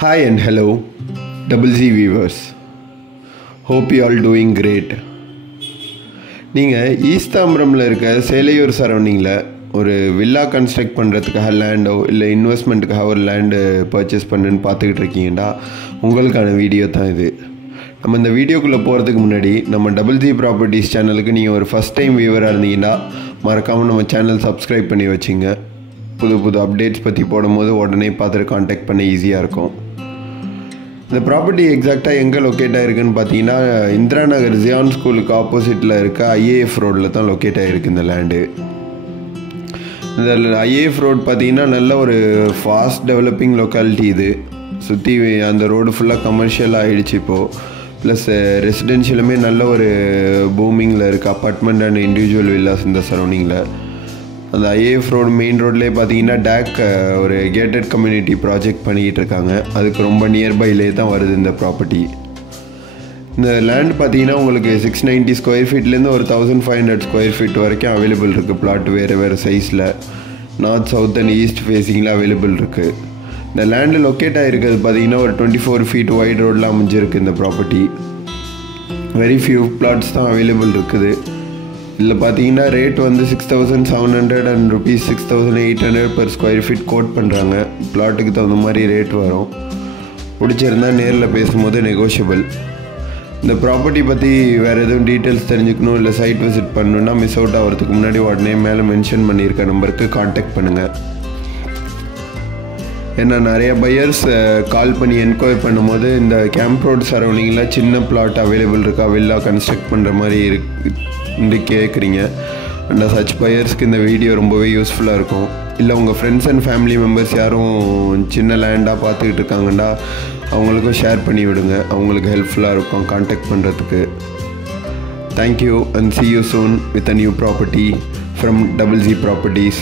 Hi and hello, Double Z viewers. Hope you all doing great. நீங்கள் ஈஸ்தாம்பரமில் இருக்க சேலையூர் சரௌண்டிங்கில் ஒரு வில்லா கன்ஸ்ட்ரக்ட் பண்ணுறதுக்காக லேண்டோ இல்லை இன்வெஸ்ட்மெண்ட்டுக்காக ஒரு லேண்டு பர்ச்சேஸ் பண்ணுன்னு பார்த்துக்கிட்டு இருக்கீங்கடா, உங்களுக்கான வீடியோ தான் இது. நம்ம இந்த வீடியோக்குள்ளே போகிறதுக்கு முன்னாடி நம்ம டபுள் ஜி ப்ராப்பர்ட்டிஸ் சேனலுக்கு நீங்கள் ஒரு ஃபஸ்ட் டைம் வியூவராக இருந்தீங்கன்னா மறக்காமல் நம்ம சேனல் சப்ஸ்கிரைப் பண்ணி வச்சுங்க. புது அப்டேட்ஸ் பற்றி போடும்போது உடனே பார்த்துட்டு காண்டாக்ட் பண்ண ஈஸியாக இருக்கும். இந்த ப்ராப்பர்ட்டி எக்ஸாக்டாக எங்கே லொக்கேட் ஆகிருக்குன்னு பார்த்தீங்கன்னா, இந்திரா நகர் ஜியான் ஸ்கூலுக்கு ஆப்போசிட்டில் இருக்க ஐஏஎஃப் ரோடில் தான் லொக்கேட் ஆகிருக்கு இந்த லேண்டு. இந்த ஐஏஎஃப் ரோடு பார்த்தீங்கன்னா நல்ல ஒரு ஃபாஸ்ட் டெவலப்பிங் லொக்காலிட்டி. இது சுற்றி அந்த ரோடு ஃபுல்லாக கமர்ஷியல் ஆகிடுச்சு இப்போது. ப்ளஸ் ரெசிடென்ஷியலுமே நல்ல ஒரு பூமிங்கில் இருக்குது, அப்பார்ட்மெண்ட் அண்ட் இண்டிவிஜுவல் வில்லாஸ் இந்த சரௌண்டிங்கில். அந்த ஐஏஎஃப் ரோடு மெயின் ரோட்லேயே பார்த்தீங்கன்னா டேக் ஒரு கேட்டட் கம்யூனிட்டி ப்ராஜெக்ட் பண்ணிக்கிட்டு இருக்காங்க. அதுக்கு ரொம்ப நியர்பைலே தான் வருது இந்த ப்ராப்பர்ட்டி. இந்த லேண்ட் பார்த்தீங்கன்னா உங்களுக்கு 690 ஸ்கொயர் ஃபீட்லேருந்து ஒரு 1500 ஸ்கொயர் ஃபீட் வரைக்கும் அவைலபிள் இருக்குது. பிளாட் வேறு சைஸில் நார்த், சவுத் அண்ட் ஈஸ்ட் ஃபேஸிங்கில் அவைலபிள் இருக்குது. இந்த லேண்டு லொக்கேட் ஆகிருக்கிறது பார்த்தீங்கன்னா ஒரு 24 ஃபீட் வைட் ரோடில் அமைஞ்சிருக்கு இந்த ப்ராப்பர்ட்டி. வெரி ஃபியூ பிளாட்ஸ் தான் அவைலபிள் இருக்குது. இதில் பார்த்தீங்கன்னா ரேட் வந்து 6700 and ₹6800 per square feet quote பண்ணுறாங்க. பிளாட்டுக்கு தகுந்த மாதிரி ரேட் வரும். பிடிச்சிருந்தால் நேரில் பேசும்போது நெகோஷியபிள். இந்த ப்ராப்பர்ட்டி பற்றி வேறு எதுவும் டீட்டெயில்ஸ் தெரிஞ்சுக்கணும் இல்லை சைட் விசிட் பண்ணணுன்னா மிஸ் அவுட் ஆகிறதுக்கு முன்னாடி உடனே மேலே மென்ஷன் பண்ணியிருக்க நம்பருக்கு காண்டாக்ட் பண்ணுங்கள். ஏன்னா நிறைய பையர்ஸ் கால் பண்ணி என்கொயர் பண்ணும்போது இந்த கேம்ப் ரோட் சரௌண்டிங்கில் சின்ன பிளாட் அவைலபிள் இருக்கா, வில்லா கன்ஸ்ட்ரக்ட் பண்ணுற மாதிரி இருந்து கேட்குறீங்க. அண்ட் சச் பையர்ஸ்க்கு இந்த வீடியோ ரொம்பவே யூஸ்ஃபுல்லாக இருக்கும். இல்லை உங்கள் ஃப்ரெண்ட்ஸ் அண்ட் ஃபேமிலி மெம்பர்ஸ் யாரும் சின்ன லேண்டாக பார்த்துக்கிட்டு இருக்காங்கன்னா அவங்களுக்கும் ஷேர் பண்ணி விடுங்க. அவங்களுக்கு ஹெல்ப்ஃபுல்லாக இருக்கும் காண்டாக்ட் பண்ணுறதுக்கு. Thank you and see you soon with a new property from Double Z Properties.